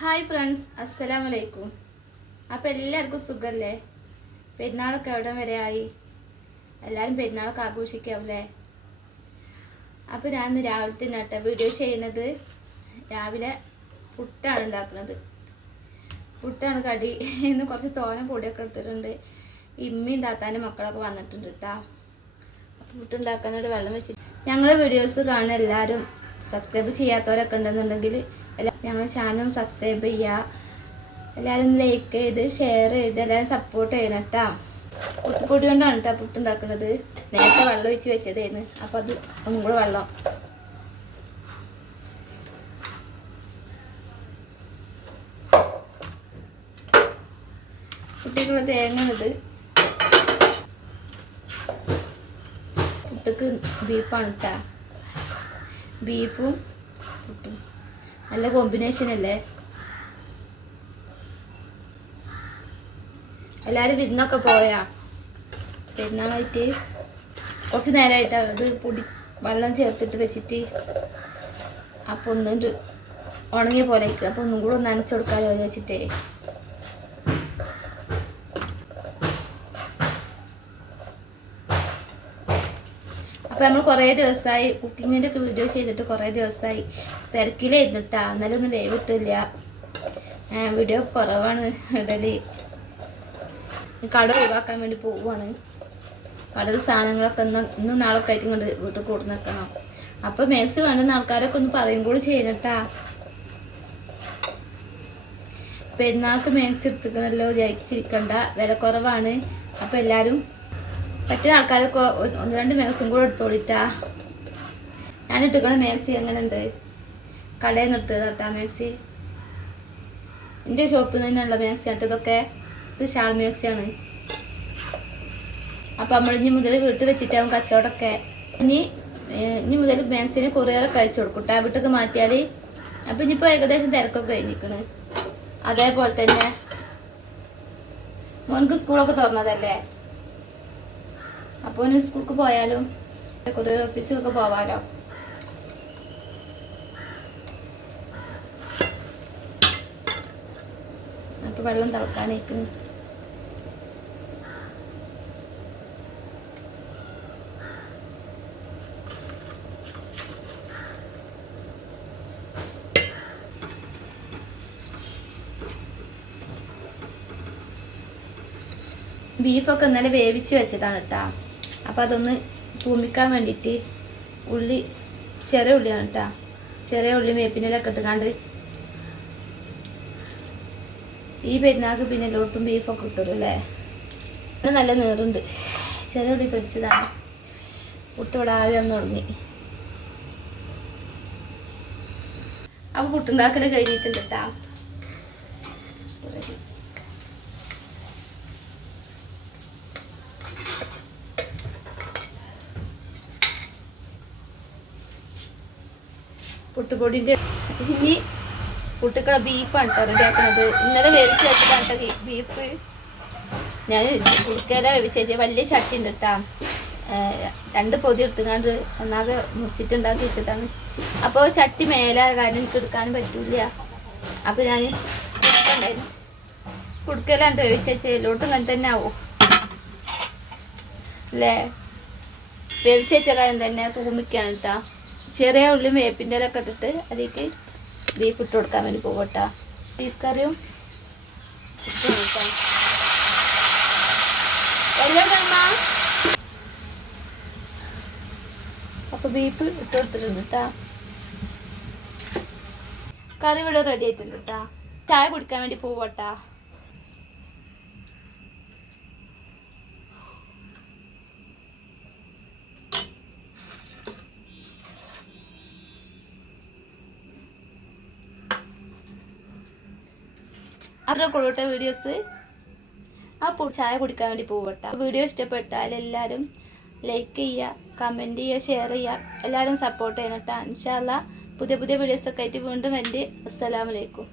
Hi friends, അസ്സലാമു അലൈക്കും. അപ്പോൾ എല്ലാവർക്കും സുഖമല്ലേ? പെരുന്നാളൊക്കെ എവിടെ വരെ ആയി? എല്ലാവരും പെരുന്നാളൊക്കെ ആഘോഷിക്കാവൂലേ? അപ്പോൾ ഞാൻ ഇന്ന് രാവിലത്തെ നട്ട വീഡിയോ ചെയ്യുന്നത്. രാവിലെ പുട്ടാണ് ഉണ്ടാക്കുന്നത്. പുട്ടാണ് കടി. ഇന്ന് കുറച്ച് തോനെ പൊടിയൊക്കെ എടുത്തിട്ടുണ്ട്. ഇമ്മയും താത്താൻ്റെ മക്കളൊക്കെ വന്നിട്ടുണ്ട് കേട്ടോ. അപ്പോൾ പുട്ടുണ്ടാക്കാനായിട്ട് വെള്ളം വെച്ച് ഞങ്ങളുടെ വീഡിയോസ് കാണുന്ന എല്ലാവരും സബ്സ്ക്രൈബ് ചെയ്യാത്തവരൊക്കെ ഉണ്ടെന്നുണ്ടെങ്കിൽ ഞങ്ങളുടെ ചാനൽ സബ്സ്ക്രൈബ് ചെയ്യുക. എല്ലാവരും ലൈക്ക് ചെയ്ത് ഷെയർ ചെയ്ത് എല്ലാവരും സപ്പോർട്ട് ചെയ്യണം കേട്ടോ. പുട്ടുപൊടി കൊണ്ടാണ് കേട്ടോ പുട്ടുണ്ടാക്കുന്നത്. നേരത്തെ വെള്ളം ഒഴിച്ച് വെച്ചതായിരുന്നു. അപ്പോൾ അത് ഒന്നും കൂടെ വെള്ളം. പുട്ടിക്കുള്ള തേങ്ങ ഇത്. പുട്ടുക്ക് ബീഫാണ് കേട്ടോ. ബീഫും പുട്ടും നല്ല കോമ്പിനേഷൻ അല്ലേ? എല്ലാവരും വിരുന്നൊക്കെ പോയാ? പെരുന്നാളായിട്ട് കുറച്ച് നേരമായിട്ട് അത് പൊടി വെള്ളം ചേർത്തിട്ട് വെച്ചിട്ട് അപ്പോൾ ഒന്നുകൊണ്ട് ഉണങ്ങിയ പോലെ ആയിരിക്കും. അപ്പോൾ ഒന്നും കൂടെ ഒന്ന് നനച്ചു കൊടുക്കാമല്ലോ വെച്ചിട്ടേ. അപ്പോൾ നമ്മൾ കുറേ ദിവസമായി കുക്കിങ്ങിൻ്റെ ഒക്കെ വീഡിയോ ചെയ്തിട്ട് കുറേ ദിവസമായി തിരക്കിലായിരുന്നിട്ടാ. എന്നാലും ഒന്നും ലൈവ് ഇട്ടില്ല. വീഡിയോ കുറവാണ് ഇടല്. കട ഒഴിവാക്കാൻ വേണ്ടി പോവുകയാണ്. കടയിൽ സാധനങ്ങളൊക്കെ ഇന്നും നാളൊക്കെ ആയിട്ട് കൊണ്ട് വീട്ടിൽ കൂടെ നിൽക്കണം. അപ്പോൾ മാക്സ് വേണ്ടുന്ന ആൾക്കാരൊക്കെ ഒന്ന് പറയും കൂടി ചെയ്യണട്ടാ. പെരുന്നാൾക്ക് മാക്സ് എടുത്തിക്കണല്ലോ വിചാരിച്ചിരിക്കണ്ട. വില കുറവാണ്. അപ്പോൾ എല്ലാവരും പറ്റുന്ന ആൾക്കാരൊക്കെ ഒന്ന് രണ്ട് മാക്സും കൂടെ എടുത്തോളിട്ടാ. ഞാനിട്ടിക്കണ മാക്സി എങ്ങനെയുണ്ട്? കടയിൽ നിന്ന് എടുത്തത് കേട്ടാ മാക്സി. എൻ്റെ ഷോപ്പിൽ നിന്നുള്ള മാക്സി ആട്ടോ ഇതൊക്കെ. ഇത് ഷാൾ മാക്സിയാണ്. അപ്പം നമ്മൾ ഇനി മുതൽ വീട്ടിൽ വെച്ചിട്ടാവും കച്ചവടമൊക്കെ. ഇനി മുതൽ മാക്സിന് കൊറിയറൊക്കെ അയച്ചു കൊടുക്കും കേട്ടോ. വീട്ടിലേക്ക് മാറ്റിയാൽ. അപ്പം ഇനിയിപ്പോൾ ഏകദേശം തിരക്കൊക്കെ കഴിഞ്ഞിരിക്കണ്. അതേപോലെ തന്നെ മോനക്ക് സ്കൂളൊക്കെ തുറന്നതല്ലേ. അപ്പോൾ സ്കൂൾക്ക് പോയാലും കൊറിയർ ഓഫീസിലൊക്കെ പോവാലോ. അപ്പോൾ വെള്ളം തിളക്കാനായിരിക്കും. ബീഫൊക്കെ ഇന്നലെ വേവിച്ച് വെച്ചതാണ് കേട്ടോ. അപ്പോൾ അതൊന്ന് തൂമിക്കാൻ വേണ്ടിയിട്ട് ഉള്ളി, ചെറിയ ഉള്ളിയാണ് കേട്ടോ. ചെറിയ ഉള്ളി വേപ്പിനെല്ലാം ഇട്ടുകാണ്ട്. ഈ പെരുന്നാൾക്ക് പിന്നെ എല്ലായിടത്തും ബീഫൊക്കെ കിട്ടുമല്ലോ അല്ലേ. അത് നല്ല നീറുണ്ട്. ചെറിയ ഉള്ളി തൊലിച്ചതാണ്. പുട്ടിവിടെ ആവി വന്ന് തുടങ്ങി. അപ്പോൾ പുട്ടുണ്ടാക്കൽ കഴിഞ്ഞിട്ടുണ്ട് കേട്ടോ. പുട്ടുപൊടിൻ്റെ ഇനി പുട്ടുക്കുള്ള ബീഫാണ് കേട്ടോ റെഡിയാക്കുന്നത്. ഇന്നലെ വേവിച്ച് വെച്ചതാണ് ബീഫ്. ഞാൻ കുടുക്കയില വേവിച്ച് വെച്ചാൽ വലിയ ചട്ടി ഉണ്ട് കേട്ടോ. 2 പൊതി എടുത്തുകൊണ്ട് ഒന്നാകെ മുറിച്ചിട്ടുണ്ടാക്കി വെച്ചതാണ്. അപ്പോൾ ചട്ടി മേലെ കാരണം എനിക്ക് എടുക്കാനും പറ്റില്ല. അപ്പോൾ ഞാൻ ഉണ്ടായിരുന്നു കുടുക്കയിലാണ് വേവിച്ച് വെച്ചാൽ എല്ലായിടത്തും അങ്ങനെ തന്നെ ആവും അല്ലേ. വേവിച്ച് വെച്ച കാര്യം തന്നെ തൂമിക്കാണ് കേട്ടോ. ചെറിയ ഉള്ളിയും വേപ്പിൻ്റെ ഇലൊക്കെ ഇട്ടിട്ട് അതിലേക്ക് ബീഫ് ഇട്ട് കൊടുക്കാൻ വേണ്ടി പോകട്ടോ. ബീഫ് കറിയും അപ്പോൾ ബീഫ് ഇട്ട് കൊടുത്തിട്ടുണ്ട് കേട്ടോ. കറി ഇവിടെ റെഡി ആയിട്ടുണ്ട് കേട്ടോ. ചായ കുടിക്കാൻ വേണ്ടി പോവട്ടാ. അവരുടെ കൂടെ വീഡിയോസ്. അപ്പോൾ ചായ കുടിക്കാൻ വേണ്ടി പോവട്ടെ. വീഡിയോ ഇഷ്ടപ്പെട്ടാൽ എല്ലാവരും ലൈക്ക് ചെയ്യുക, കമൻറ്റ് ചെയ്യുക, ഷെയർ ചെയ്യുക. എല്ലാവരും സപ്പോർട്ട് ചെയ്യണം കേട്ടോ. ഇൻഷാ അല്ലാഹ് പുതിയ വീഡിയോസൊക്കെ ആയിട്ട് വീണ്ടും എൻ്റെ അസ്സലാമു അലൈക്കും.